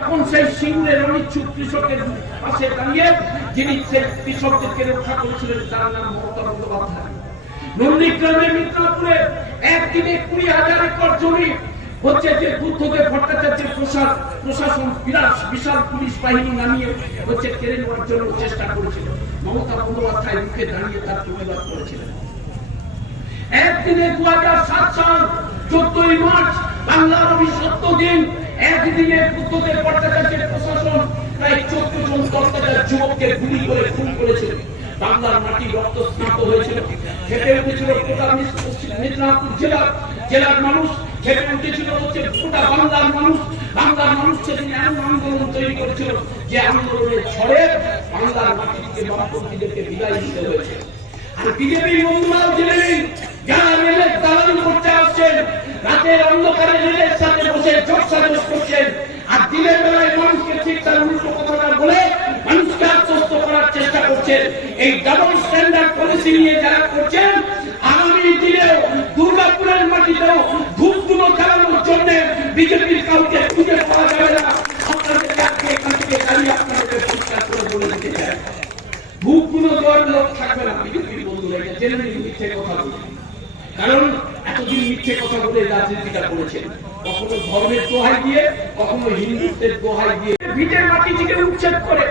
এখন সেই সিংহের অনিচ্ছুক কৃষকের পাশে দাঁড়িয়ে যিনি কৃষকদেরকে রক্ষা করেছিলেন, তার নাম মমতা নন্দীগ্রামের একদিনে কুড়ি হাজার একর জমি হচ্ছে যে ভট্টাচার্যের প্রশাসন বিরাট বিশাল পুলিশ বাহিনী নামিয়ে হচ্ছে কেড়ে নেওয়ার জন্য চেষ্টা করেছিল। মমতা বন্দ্যোপাধ্যায় মুখে দাঁড়িয়ে তার প্রতিবাদ করেছিলেন। একদিনে দু হাজার সাত সাল, চোদ্দই মার্চ, বাংলার অভিশপ্ত দিন একদিনে বুদ্ধদেব ভট্টাচার্যের প্রশাসন প্রায় চোদ্দ জন দশটার যুবককে গুলি করে খুন করেছিল। বাংলার মাটি রক্ত স্নাত হয়েছিল। খেপে উঠেছিল পশ্চিম মেদিনীপুর জেলার জেলার মানুষ, খেপে উঠেছিল হচ্ছে গোটা বাংলার মানুষ। বাংলার মানুষ সেদিন এমন আন্দোলন তৈরি করেছিল যে আন্দোলনের ঝড়ে বাংলার মাটি থেকে বামপন্থীদেরকে বিদায় দিতে হয়েছে। আর বিজেপি বন্ধুরাও জেনে করছেন, এই ডাবল স্ট্যান্ডার্ড পলিসি নিয়ে যারা করছেন, আগামী দিনেও দুর্গাপুরের মাটিতেও ধূপগুলো চালানোর জন্য বিজেপির কাউকে খুঁজে পাওয়া যাবে না। ধর্মের কখনো হিন্দুত্বের দোহাই দিয়ে। ভিটের মাটি থেকে উচ্ছেদ করে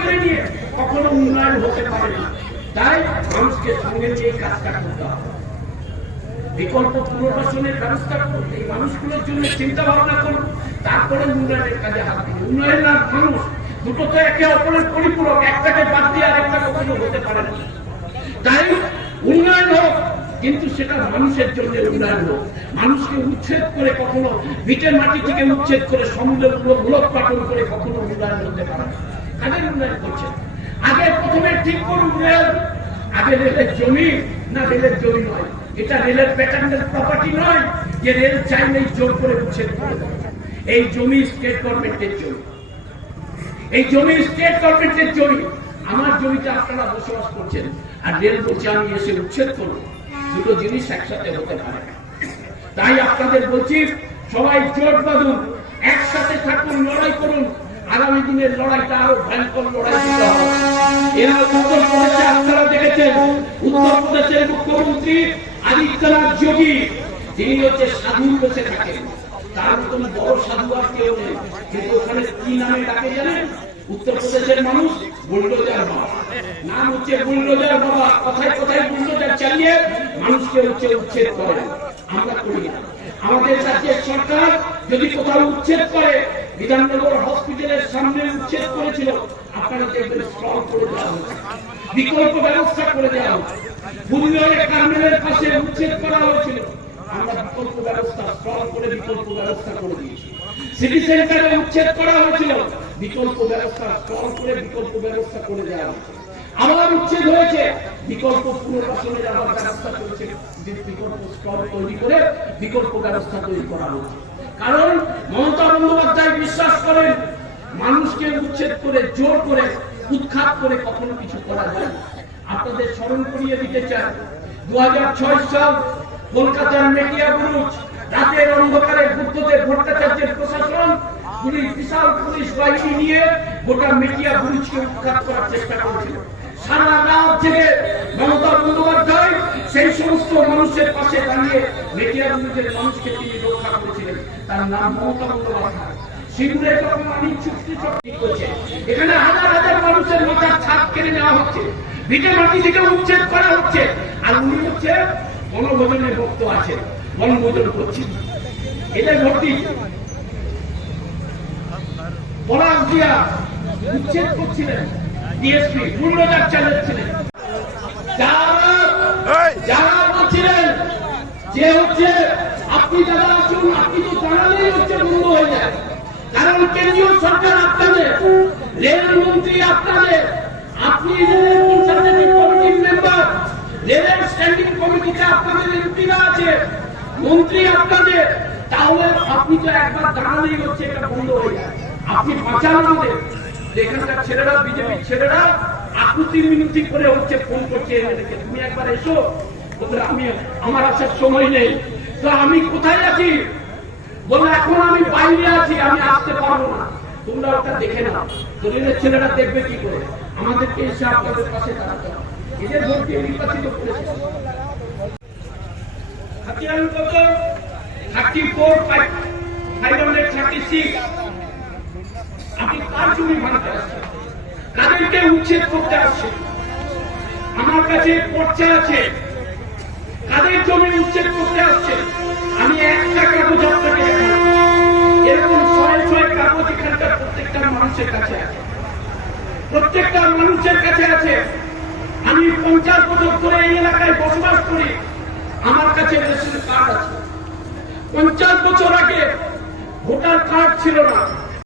কেড়ে নিয়ে কখনো উন্নয়ন হতে পারে না। তাই মানুষকে সঙ্গে নিয়ে কাজটা করতে বিকল্প পুনর্বাসনের ব্যবস্থা করুন এই মানুষগুলোর জন্য চিন্তা ভাবনা করুন। তারপরে উন্নয়নের কাজে হাত দিন। উন্নয়ন আর মানুষ। দুটো তো একে অপরের পরিপূরক। একটাকে বাদ দিয়ে আর একটা কখনো হতে পারে না। তাই উন্নয়ন হোক, কিন্তু সেটা মানুষের জন্য উন্নয়ন হোক। মানুষকে উচ্ছেদ করে কখনো ভিটের মাটি থেকে উচ্ছেদ করে সমুদ্রগুলো মূলক পাটন করে কখনো উন্নয়ন হতে পারে না। কাদের উন্নয়ন করছে। আগে প্রথমে ঠিক করুন রেল আগে রেলের জমি, না রেলের জমি নয়। এটা রেলের প্যাটার্নের প্রপার্টি নয় যে রেল চাইলেই জোর করে উচ্ছেদ করে এই জমি স্টেট গভর্নমেন্টের জমি। এই জমি স্টেট গভর্নমেন্টের জমি। আমার জমিতে আপনারা বসবাস করছেন। আর রেল বলছে, আমি এসে উচ্ছেদ করব। দুটো জিনিস একসাথে হতে পারে। তাই আপনাদের বলছি, সবাই জোট বাঁধুন, একসাথে থাকুন, লড়াই করুন। আগামী দিনের লড়াইটা আরও ভয়ঙ্কর লড়াই আপনারা দেখেছেন, উত্তর প্রদেশের মুখ্যমন্ত্রী আদিত্যনাথ যোগী তিনি হচ্ছে বসে থাকেন। উত্তরপ্রদেশের মানুষ হচ্ছে চালিয়ে মানুষকে করে আমাদের রাজ্যের সরকার যদি কোথাও উচ্ছেদ করে বিধাননগর হসপিটালের সামনে উচ্ছেদ করেছিল। আপনারা দেখবেন করে দেওয়া হয়েছে বিকল্প ব্যবস্থা করে দেওয়া হয়েছে বুলডোজার কার্মেলের পাশে উচ্ছেদ করা হয়েছিল। আমরা বিকল্প করে দেওয়া উচ্ছেদ হয়েছে। বিকল্প করে বিকল্প ব্যবস্থা তৈরি করা হয়েছে। কারণ মমতা বন্দ্যোপাধ্যায় বিশ্বাস করেন, মানুষকে উচ্ছেদ করে, জোর করে, উৎখাত করে কখনো কিছু করা যায় আপনাদের স্মরণ করিয়ে দিতে চাই দু সাল কলকাতার মেটিয়া বুরুজ, রাতের অন্ধকারে বুদ্ধদেব ভট্টাচার্যের প্রশাসন পুলিশ বিশাল পুলিশ বাহিনী নিয়ে গোটা মেটিয়া বুরুজকে উৎখাত করার চেষ্টা করেছিল। সারা রাত থেকে মমতা বন্দ্যোপাধ্যায় সেই সমস্ত মানুষের পাশে দাঁড়িয়ে মেটিয়া বুরুজের মানুষকে তিনি রক্ষা করেছিলেন। তার নাম মমতা বন্দ্যোপাধ্যায়। সিঙ্গুরে যখন অনেক চুক্তি চুক্তি করছে এখানে হাজার হাজার মানুষের মাথার ছাদ কেড়ে নেওয়া হচ্ছে। ভিটে মাটি থেকে উচ্ছেদ করা হচ্ছে। আর উনি হচ্ছে বনভোজনের ভক্ত আছে বনভোজন করছেন। এটা ভর্তি পলাশ দিয়া উচ্ছেদ করছিলেন। ডিএসপি বুল্ডোজার চালাচ্ছিলেন যারা যারা বলছিলেন যে হচ্ছে আপনি দাদা আসুন আপনি তো জানালেই হচ্ছে বন্ধ হয়ে যায়। কারণ কেন্দ্রীয় সরকার আপনাদের রেল মন্ত্রী আপনাদের তাহলে আপনি তো একবার দাঁড়ালেই হচ্ছে এটা আপনি বাঁচান আমাদের। ছেলেরা, বিজেপির ছেলেরা আকুতি মিনতি করে হচ্ছে ফোন করছে তুমি একবার এসো আমি, আমার আসার সময় নেই। আমি কোথায় আছি? বলল, এখন আমি বাইরে আছি, আমি আসতে পারব না। তোমরা ওটা দেখে নাও। দলিলের ছেলেরা দেখবে কি করে? আমাদেরকে এসে আপনাদের পাশে দাঁড়াতে হবে। এদের ভোট দিয়ে নির্বাচিত করেছে। হাতিয়ার কত? Thirty four five thirty six. আপনি জমি ভাঙতে আসছেন? তাদেরকে উচ্ছেদ করতে আসছেন। আমার কাছে পর্চা আছে। উচ্ছেদ করতে আসছে, আমি একটা কাগজ আপনাকে এরকম ছয় ছয় কাগজ এখানকার প্রত্যেকটা মানুষের কাছে আছে। প্রত্যেকটা মানুষের কাছে আছে। আমি পঞ্চাশ বছর ধরে এই এলাকায় বসবাস করি। আমার কাছে রেশন কার্ড আছে। পঞ্চাশ বছর আগে ভোটার কার্ড ছিল না।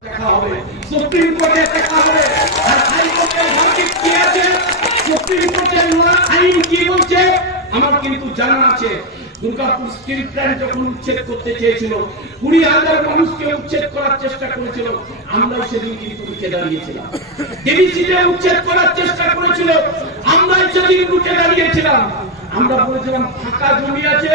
দেখা হবে। সুপ্রিম কোর্টে দেখা হবে। আর হাইকোর্টের ভার্ডিক্ট কি আছে? সুপ্রিম কোর্টের আইন কি বলছে? আমার কিন্তু জানা আছে। দুর্গাপুর স্টিল প্ল্যান্ট যখন উচ্ছেদ করতে চেয়েছিল, কুড়ি হাজার মানুষকে উচ্ছেদ করার চেষ্টা করেছিল, আমরাও সেদিন কিন্তু দাঁড়িয়েছিলাম। উচ্ছেদ করার চেষ্টা করেছিল আমরাই সেদিন দাঁড়িয়েছিলাম। আমরা বলেছিলাম, ফাঁকা জমি আছে